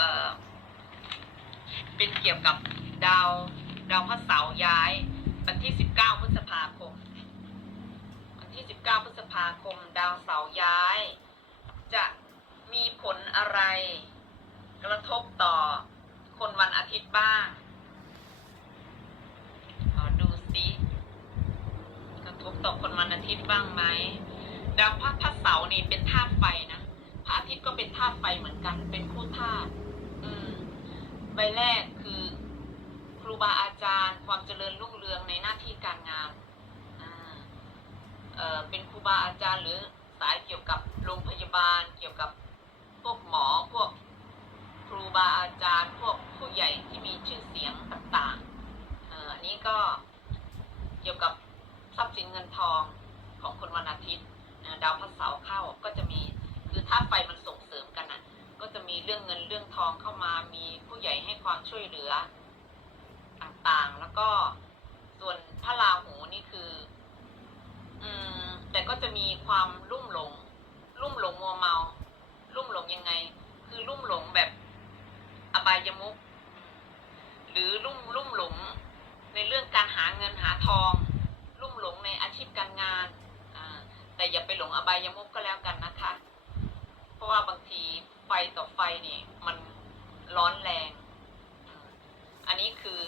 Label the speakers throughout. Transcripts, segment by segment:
Speaker 1: เอ่อเป็นเกี่ยวกับดาวดาวพระเสาร์ย้าย วันที่19พฤษภาคม วันที่19พฤษภาคม ดาวเสาร์ย้าย จะมีผลอะไร กระทบต่อคนวันอาทิตย์บ้างขอดูสิกระทบต่อคนวันอาทิตย์บ้างไหมดาวพระพระเสาร์นี่เป็นธาตุไฟนะ ก็เป็นธาตุไฟเหมือนกัน เป็นคู่ธาตุอืมใบแรกคือ ครูบาอาจารย์ ความเจริญรุ่งเรืองในหน้าที่การงานอ่าเออเป็นครูบาอาจารย์หรือสายเกี่ยวกับโรงพยาบาล เกี่ยวกับพวกหมอพวกครูบาอาจารย์ พวกผู้ใหญ่ที่มีชื่อเสียงต่างๆเอออันนี้ก็เกี่ยวกับทรัพย์สินเงินทองของคนวันอาทิตย์ดาวพระเสาร์เข้าก็จะมี คือถ้าไฟมันส่งเสริมกันนะก็จะมีเรื่องเงินเรื่องทองเข้ามามีผู้ใหญ่ให้ความช่วยเหลือต่างๆ แล้วก็ส่วนพระราหูนี่คือ อืม แต่ก็จะมีความลุ่มหลง ลุ่มหลงมัวเมา ลุ่มหลงยังไง คือลุ่มหลงแบบอบายมุกหรือลุ่มลุ่มหลงในเรื่องการหาเงินหาทอง ลุ่มหลงในอาชีพการงานแต่อย่าไปหลงอบายมุกก็แล้วกันนะคะ เพราะว่าบางทีไฟ ต่อไฟนี่มันร้อนแรง อันนี้คือ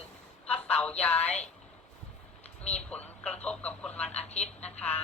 Speaker 1: พระเสาร์ย้าย มีผลกระทบกับคนวันอาทิตย์นะคะ